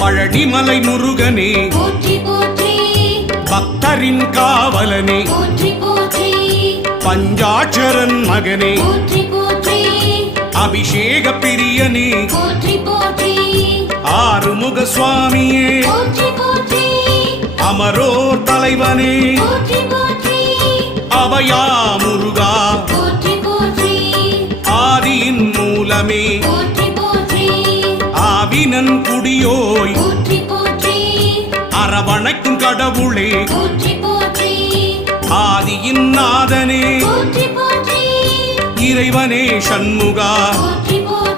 பழனிமலை முருகனே போற்றி போற்றி பக்தரின் காவலனே போற்றி போற்றி பஞ்சாட்சரன் மகனே போற்றி போற்றி அபிஷேக பிரியனே போற்றி போற்றி ஆறுமுக சுவாமியே போற்றி போற்றி அமரோர் தலைவனே போற்றி போற்றி அபயா முருகா போற்றி போற்றி ஆதியின் மூலமே போற்றி போற்றி ஆவினன் குடியோய் போற்றி போற்றி அரவணைக்கும் கடவுளே போற்றி போற்றி ஆதியின் நாதனே போற்றி போற்றி இறைவனே சண்முகா போற்றி போற்றி